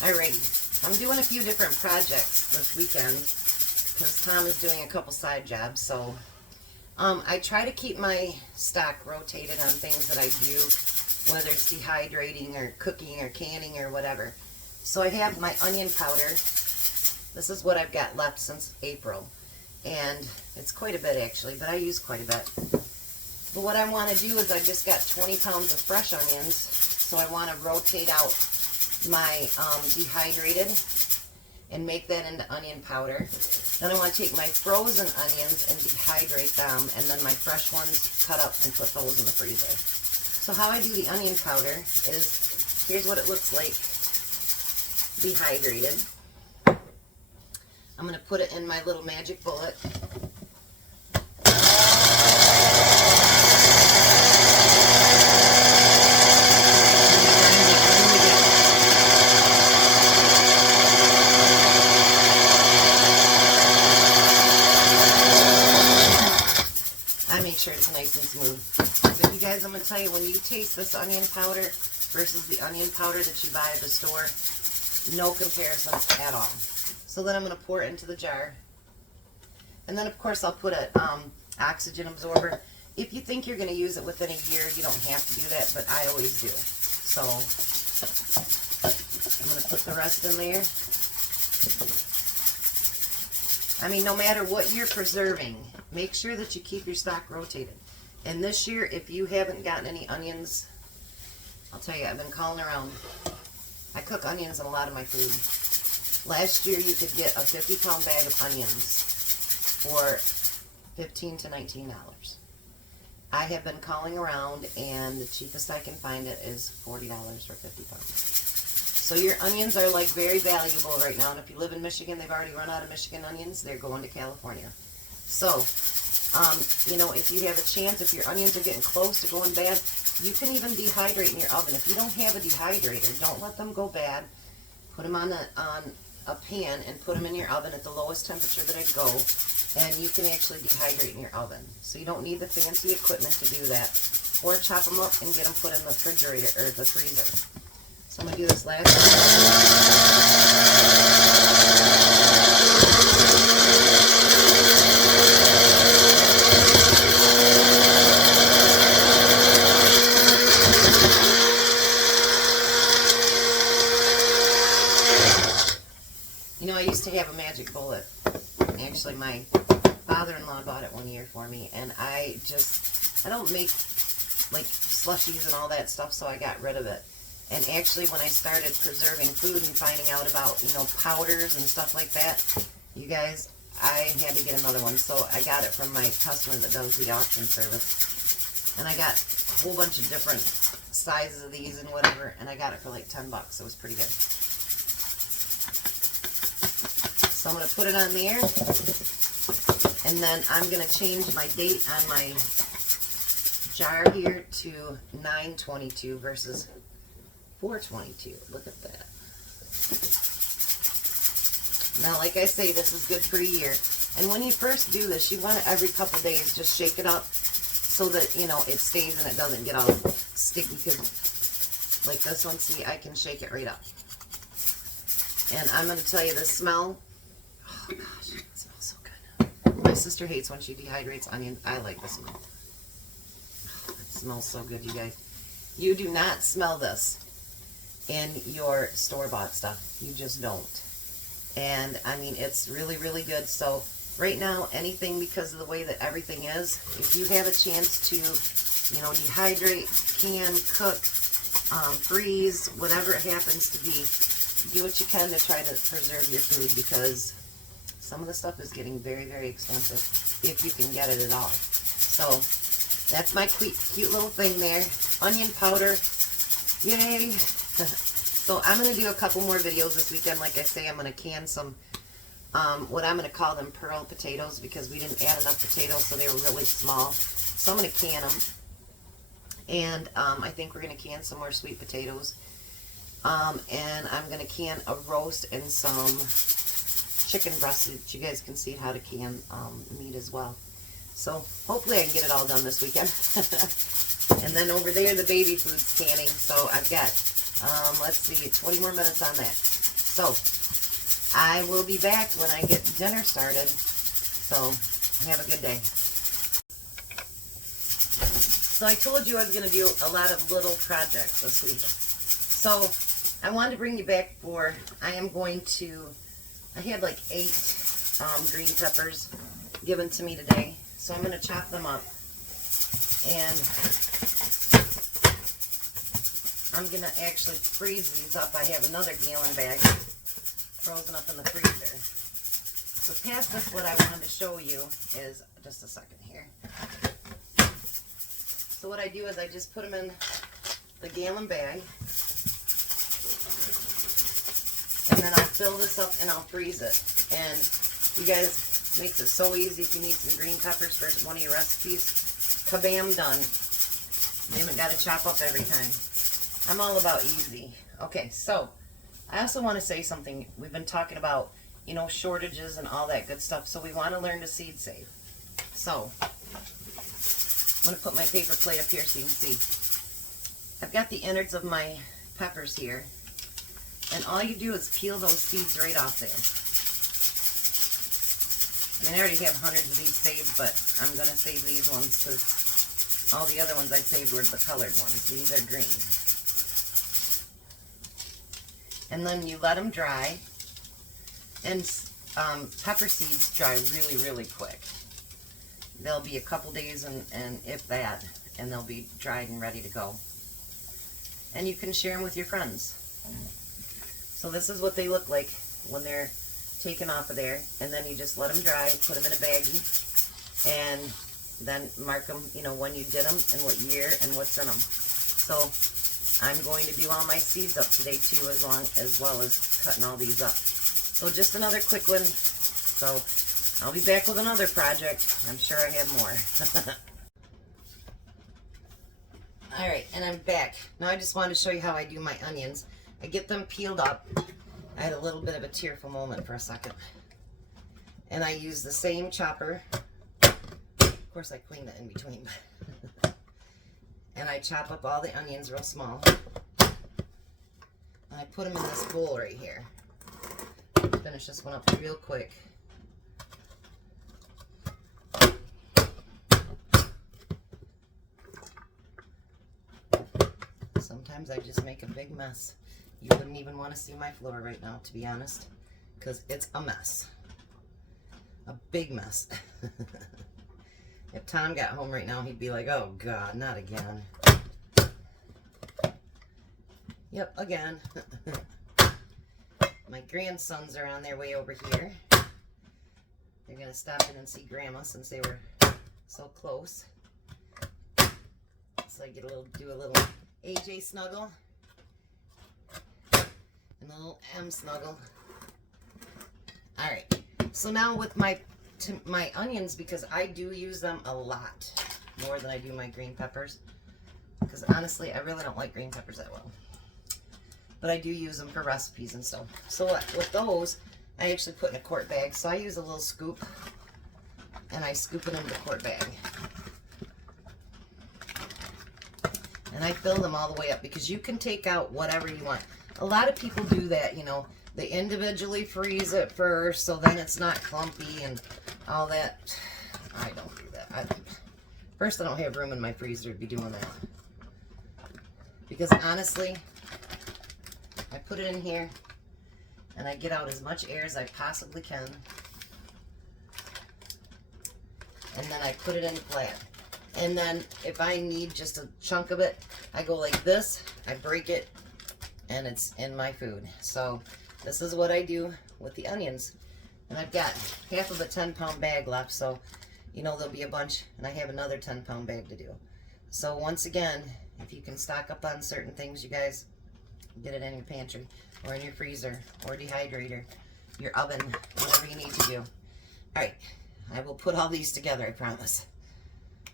Alrighty, I'm doing a few different projects this weekend because Tom is doing a couple side jobs. So I try to keep my stock rotated on things that I do, whether it's dehydrating or cooking or canning or whatever. So I have my onion powder. This is what I've got left since April, and it's quite a bit actually, but I use quite a bit. But what I want to do is I just got 20 pounds of fresh onions, so I want to rotate out my dehydrated and make that into onion powder. Then I want to take my frozen onions and dehydrate them, and then my fresh ones cut up and put those in the freezer. So how I do the onion powder is, here's what it looks like dehydrated. I'm going to put it in my little magic bullet. Sure it's nice and smooth. But you guys, I'm going to tell you, when you taste this onion powder versus the onion powder that you buy at the store, no comparison at all. So then I'm going to pour it into the jar. And then of course I'll put a oxygen absorber. If you think you're going to use it within a year, you don't have to do that, but I always do. So I'm going to put the rest in there. I mean, no matter what you're preserving, make sure that you keep your stock rotated. And this year, if you haven't gotten any onions, I'll tell you, I've been calling around. I cook onions in a lot of my food. Last year, you could get a 50-pound bag of onions for $15 to $19. I have been calling around, and the cheapest I can find it is $40 for 50 pounds. So your onions are like very valuable right now, and if you live in Michigan, they've already run out of Michigan onions. They're going to California. So, you know, if you have a chance, if your onions are getting close to going bad, you can even dehydrate in your oven. If you don't have a dehydrator, don't let them go bad. Put them on a pan and put them in your oven at the lowest temperature that it go, and you can actually dehydrate in your oven. So you don't need the fancy equipment to do that. Or chop them up and get them put in the refrigerator or the freezer. So I'm going to do this last one. You know, I used to have a magic bullet. Actually, my father-in-law bought it one year for me, and I don't make like slushies and all that stuff, so I got rid of it. And actually, when I started preserving food and finding out about, you know, powders and stuff like that, you guys, I had to get another one. So I got it from my customer that does the auction service. And I got a whole bunch of different sizes of these and whatever, and I got it for like $10. So it was pretty good. So I'm going to put it on there. And then I'm going to change my date on my jar here to 9/22 versus 4/22. Look at that. Now, like I say, this is good for a year. And when you first do this, you want it every couple days. Just shake it up so that, you know, it stays and it doesn't get all sticky. Cause like this one, see, I can shake it right up. And I'm going to tell you the smell. Oh, gosh, it smells so good. My sister hates when she dehydrates onions. I like the smell. Oh, it smells so good, you guys. You do not smell this in your store-bought stuff. You just don't. And I mean, it's really, really good. So right now, anything, because of the way that everything is, if you have a chance to, you know, dehydrate, can, cook, freeze, whatever it happens to be, do what you can to try to preserve your food, because some of the stuff is getting very, very expensive if you can get it at all. So that's my cute little thing there. Onion powder. Yay! So I'm going to do a couple more videos this weekend. Like I say, I'm going to can some, what I'm going to call them pearl potatoes, because we didn't add enough potatoes, so they were really small. So I'm going to can them. And I think we're going to can some more sweet potatoes. And I'm going to can a roast and some chicken breast so that you guys can see how to can meat as well. So hopefully I can get it all done this weekend. And then over there, the baby food's canning. So I've got, let's see, 20 more minutes on that. So I will be back when I get dinner started. So have a good day. So I told you I was going to do a lot of little projects this week. So I wanted to bring you back for, I had like 8 green peppers given to me today. So I'm going to chop them up. And I'm going to actually freeze these up. I have another gallon bag frozen up in the freezer. So past this, what I wanted to show you is, just a second here. So what I do is I just put them in the gallon bag. And then I'll fill this up and I'll freeze it. And you guys, makes it so easy if you need some green peppers for one of your recipes. Kabam, done. You haven't got to chop up every time. I'm all about easy. Okay, so I also want to say something. We've been talking about, you know, shortages and all that good stuff. So we want to learn to seed save. So I'm going to put my paper plate up here so you can see. I've got the innards of my peppers here. And all you do is peel those seeds right off there. I mean, I already have hundreds of these saved, but I'm going to save these ones because all the other ones I saved were the colored ones. These are green. And then you let them dry. And pepper seeds dry really, really quick. They'll be a couple days, and if that, and they'll be dried and ready to go. And you can share them with your friends. So this is what they look like when they're taken off of there. And then you just let them dry, put them in a baggie, and then mark them, you know, when you did them and what year and what's in them. So I'm going to do all my seeds up today too, as well as cutting all these up. So just another quick one. So I'll be back with another project. I'm sure I have more. Alright, and I'm back. Now I just wanted to show you how I do my onions. I get them peeled up. I had a little bit of a tearful moment for a second. And I use the same chopper. Of course I clean it in between. And I chop up all the onions real small. And I put them in this bowl right here. Finish this one up real quick. Sometimes I just make a big mess. You wouldn't even want to see my floor right now, to be honest, because it's a mess. A big mess. If Tom got home right now, he'd be like, oh God, not again. Yep, again. My grandsons are on their way over here. They're going to stop in and see Grandma since they were so close. So I get do a little AJ snuggle and a little M snuggle. Alright, so now with my onions, because I do use them a lot more than I do my green peppers, because honestly I really don't like green peppers that well, but I do use them for recipes and stuff. So with those, I actually put in a quart bag. So I use a little scoop and I scoop it into the quart bag. And I fill them all the way up, because you can take out whatever you want. A lot of people do that, you know. They individually freeze it first, so then it's not clumpy and all that. I don't do that. First, I don't have room in my freezer to be doing that. Because honestly, I put it in here and I get out as much air as I possibly can. And then I put it in flat. And then if I need just a chunk of it, I go like this, I break it, and it's in my food. So this is what I do with the onions. And I've got half of a 10-pound bag left, so you know there'll be a bunch, and I have another 10-pound bag to do. So once again, if you can stock up on certain things, you guys, get it in your pantry, or in your freezer, or dehydrator, your oven, whatever you need to do. Alright, I will put all these together, I promise.